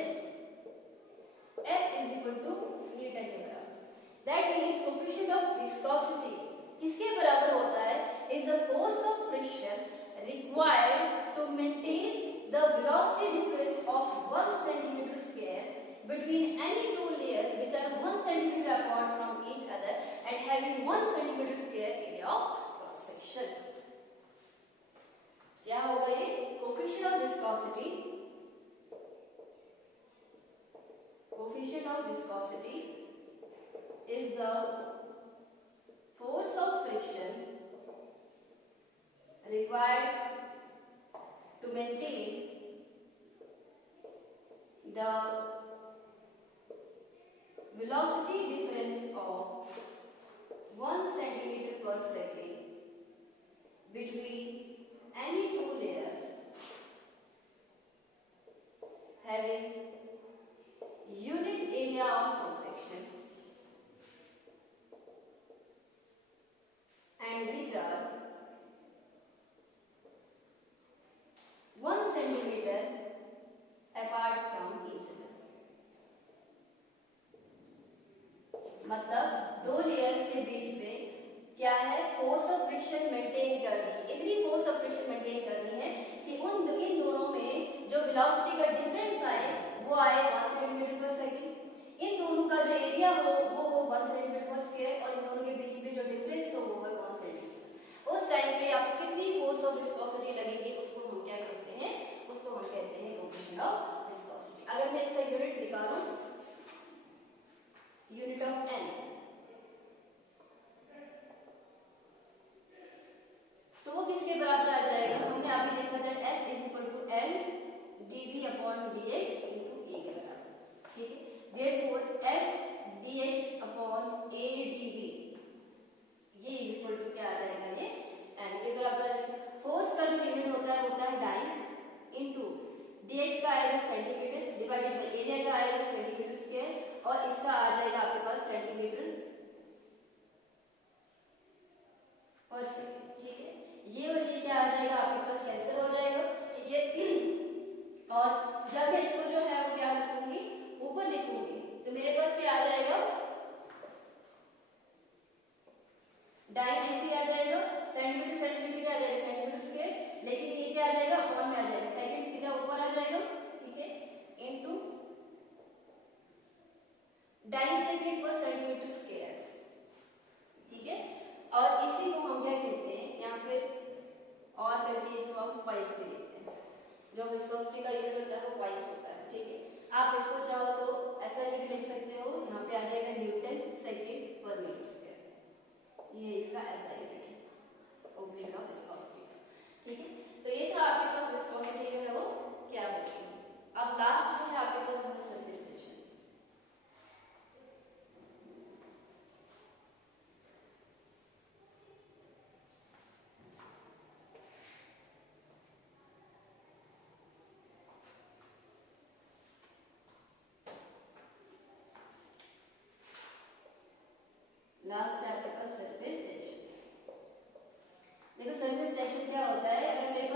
F is equal to Newton के बराबर. That means coefficient of viscosity किसके बराबर होता है? Is the force of friction required to maintain the velocity difference of 1 centimeter square between any two layers which are 1 centimeter apart from each other and having 1 centimeter square area of cross section. क्या होगा ये? Coefficient of viscosity. Coefficient of viscosity is the force of friction required to maintain the velocity difference of 1 centimeter per second between any two layers having unit area of cross section and which are 1 centimeter apart from each other. मतलब दो layers के बीच में क्या है? Force of friction maintain करनी है. इतनी force of friction maintain करनी है कि इन दोनों में जो वेलोसिटी का डिफरेंस आए वो आए 1 सेंटीमीटर पर सेकंड. इन दोनों का जो एरिया हो वो 1 सेंटीमीटर पर स्क्वायर और इन दोनों के बीच में जो डिफरेंस हो वो है 1 सेंटीमीटर. उस टाइम पे आप कितनी फोर्स ऑफ विस्कोसिटी लगेगी उसको हम क्या कहते हैं? उसको हम कहते हैं कोएफिशिएंट ऑफ विस्कोसिटी. अगर मैं इसका यूनिट निकालूं, यूनिट ऑफ n, तो वो किसके बराबर आ जाएगा? हमने अभी देखा था F is equal to L dV upon dx into A के बराबर. ठीक है. Therefore F dx upon A dV ये is equal to क्या आ जाएगा? ये n के बराबर आ जाएगा. फोर्स का जो यूनिट होता है डाइन इनटू dx का आएगा सेंटीमीटर डिवाइडेड बाय एरिया का आएगा सेंटीमीटर स्क्वायर और इसका आ जाएगा आपके पास सेंटीमीटर पर सेकंड. ठीक है. ये और ये क्या आ जाएगा? आपके पास कैंसिल हो जाएगा. ठीक है. और जब मैं इसको जो है वो क्या लिखूंगी? ऊपर लिखूंगी तो मेरे पास क्या आ जाएगा? डाइन ऐसे आ जाएगा सेंटीमीटर सेंटीमीटर क्या आ जाएगा? Centimetre square. लेकिन ये क्या आ जाएगा? अपॉन में आ जाएगा. सेकंड सीधा ऊपर आ जाएगा. ठीक है. इनटू डाइन सेकंड पर सेंटीमीटर स्क्वायर. ठीक है. और इसी को हम क्या कहते हैं? यहाँ पे और करके इसको हम पाइस पे लिखते हैं. जो विस्कोसिटी का यूनिट होता है वो पाइस होता है. ठीक है. आप इसको चाहो तो ऐसा भी लिख सकते हो. यहाँ पे आ जाएगा न्यूटन सेकंड पर मीटर स्क्वायर. ये इसका ऐसा यूनिट है कोएफिशिएंट ऑफ विस्कोसिटी. ठीक है. तो ये था आपके पास विस्कोसिटी जो है वो क्या होती है. अब लास्ट जो है आपके पास वो सरफेस टेंशन. लास्ट है आपके पास सरफेस टेंशन. देखो सरफेस टेंशन क्या होता है? अगर मेरे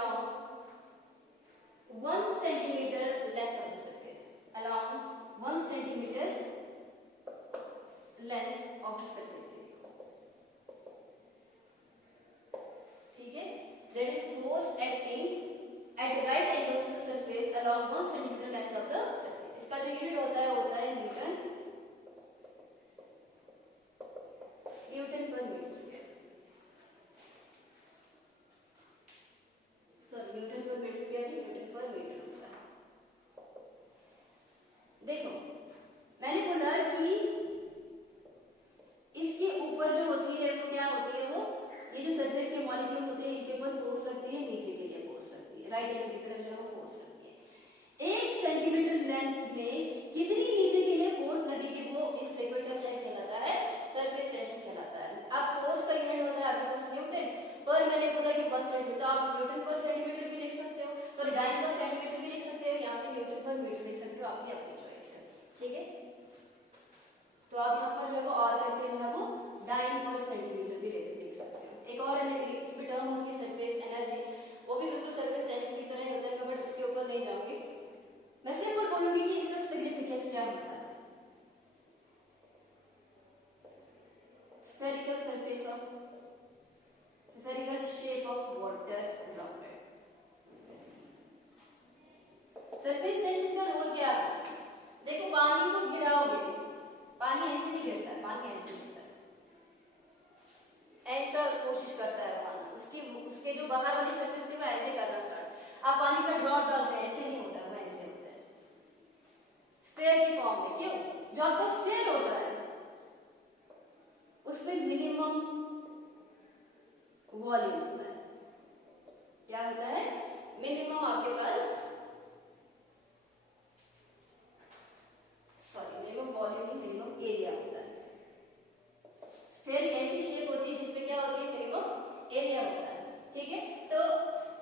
along 1 centimeter length of the surface, along 1 centimeter length of the surface. ठीक है, that is force acting at right angles to the surface along 1 centimeter length of the surface. इसका जो यूनिट होता है न्यूटन पर मीटर स्क्वायर. सॉरी, न्यूटन पर metre square नहीं, Newton पर मीटर होता है. देखो मैंने बोला कि इसके ऊपर जो होती है वो क्या होती है, वो ये जो सरफेस के मॉलिक्यूल होते हैं इनके ऊपर फोर्स लगती है, नीचे के लिए फोर्स लगती है, राइट एंगल की तरफ जो है वो फोर्स लगती है. 1 सेंटीमीटर लेंथ में कितनी नीचे के लिए फोर्स लगेगी वो इस लिक्विड का क्या कहलाता है, सरफेस टेंशन कहलाता है. अब फोर्स का यूनिट होता है आपके पास न्यूटन पर, मैंने बोला कि 1 सेंटीमीटर, तो आप न्यूटन पर सेंटीमीटर भी लिख सकते हो, तो डाइन पर सेंटीमीटर भी लिख सकते हो, या फिर न्यूटन पर मीटर लिख सकते हो, आपकी अपनी चॉइस है. ठीक है, तो आप यहाँ पर जो है और करके जो है वो डाइन पर सेंटीमीटर भी लिख सकते हो. एक और इसमें टर्म होती है सरफेस एनर्जी, वो भी बिल्कुल सरफेस टेंशन की तरह होता है, बट उसके ऊपर नहीं जाऊंगी. मैं सिर्फ बोलूंगी कि इसका सिग्निफिकेंस क्या होता है. Spherical surface of spherical shape of water droplet. Surface tension का रोल क्या है? देखो पानी को गिराओगे, पानी ऐसे नहीं गिरता, पानी ऐसे गिरता है, ऐसा कोशिश करता है पानी, उसके जो बाहर वाली सरफेस होती है वो ऐसे करना स्टार्ट. आप पानी का ड्रॉप डालते हैं, ऐसे नहीं होता, वो ऐसे होता है स्फीयर की फॉर्म में. क्यों? जो आपका स्फीयर होता है उसमें मिनिमम वॉल्यूम होता है. क्या होता है? मिनिमम आपके पास, सॉरी मिनिमम वॉल्यूम नहीं, मिनिमम एरिया होता है. स्फीयर ऐसी शेप होती है जिसमें क्या होती है, मिनिमम एरिया होता है. ठीक है, तो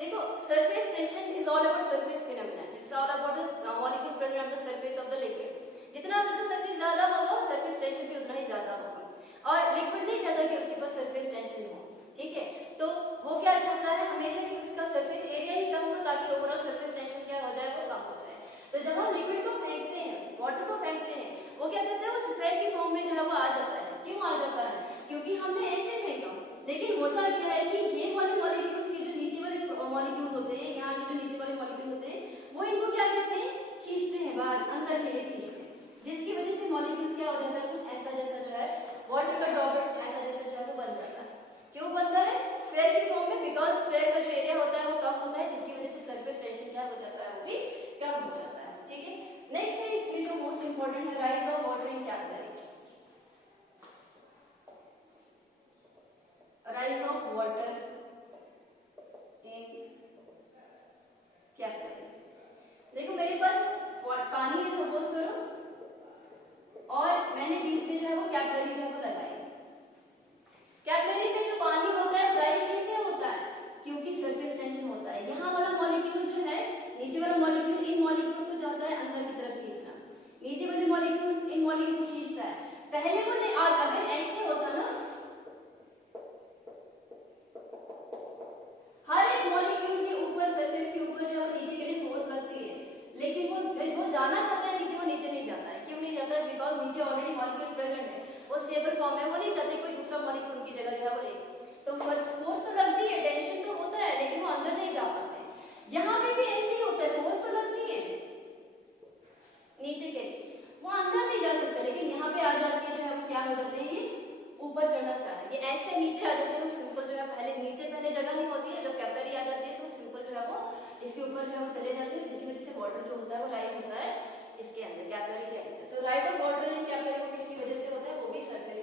देखो surface tension is all about surface phenomena. It's all about the molecules present on the surface of the liquid. जितना ज्यादा सरफेस ज्यादा होगा सरफेस टेंशन भी उतना ही ज्यादा होगा, और लिक्विड नहीं चाहता कि उसके ऊपर सरफेस टेंशन हो. ठीक है, तो वो क्या चाहता है हमेशा कि उसका सरफेस एरिया ही कम हो, ताकि ओवरऑल सरफेस टेंशन क्या हो जाए, वो कम हो जाए. तो जब हम लिक्विड को फेंकते हैं, वाटर को फेंकते हैं, वो क्या करता है, वो स्फीयर की फॉर्म में जो है वो आ जाता है. क्यों आ जाता है? क्योंकि हमने ऐसे फेंका. लेकिन होता क्या है कि ये वाले मॉलिक्यूल्स के जो नीचे वाले मॉलिक्यूल्स होते हैं, यहाँ के जो नीचे वाले मॉलिक्यूल होते हैं, वो इनको क्या करते हैं, खींचते हैं बाहर, अंदर के लिए खींचते हैं, जिसकी वजह से मॉलिक्यूल्स क्या हो जाता है, कुछ ऐसा जैसा जो है वाटर का ड्रॉपलेट ऐसा जैसा जो है वो बन जाता है. क्यों बनता है? स्फीयर की फॉर्म में, बिकॉज स्फीयर का जो एरिया होता है वो कम होता है, जिसकी वजह से सरफेस टेंशन क्या हो जाता है, वो भी कम हो जाता है. ठीक है, नेक्स्ट है इसमें जो मोस्ट इंपॉर्टेंट है, rise of water in capillary. Rise of water in capillary. देखो मेरे पास पानी है सपोज करो, और मैंने बीच में जो है वो कैपिलरी जो है वो लगाई. कैपिलरी में जो पानी होता है राइज कैसे होता है? क्योंकि सरफेस टेंशन होता है. यहाँ वाला मॉलिक्यूल जो है, नीचे वाला मॉलिक्यूल इन मॉलिक्यूल्स को चाहता है अंदर की तरफ खींचना, नीचे वाले मॉलिक्यूल इन मॉलिक्यूल को खींचता है. पहले वो नहीं, अगर ऐसे होता ना, हर एक मॉलिक्यूल के ऊपर, सरफेस के ऊपर जो है नीचे के लिए फोर्स लगती है, लेकिन वो जाना चाहता है नीचे, वो नीचे नहीं जाता है. क्यों नहीं जाता है? बिकॉज नीचे ऑलरेडी मॉलिक्यूल प्रेजेंट है, वो स्टेबल फॉर्म में, वो नहीं चाहते कोई दूसरा मॉलिक्यूल उनकी जगह जो है वो ले. तो फोर्स तो लगती है, टेंशन तो होता है, लेकिन वो अंदर नहीं जा पाते. यहाँ पे भी ऐसे ही होता है, फोर्स तो लगती है नीचे के लिए, वो अंदर नहीं जा सकते, लेकिन यहाँ पे आ जाके जो है वो क्या हो जाते हैं, ये ऊपर चढ़ना स्टार्ट है. ये ऐसे नीचे आ जाते हैं, सिंपल जो है पहले जगह नहीं होती है, जब कैपिलरी आ जाती है तो सिंपल जो है वो इसके ऊपर जो है वो चले जाते हैं, जिसकी वजह से वाटर जो होता है वो राइज होता है इसके अंदर, कैपिलरी के अंदर. तो rise of water in capillary किसकी वजह से होता है? वो भी सरफेस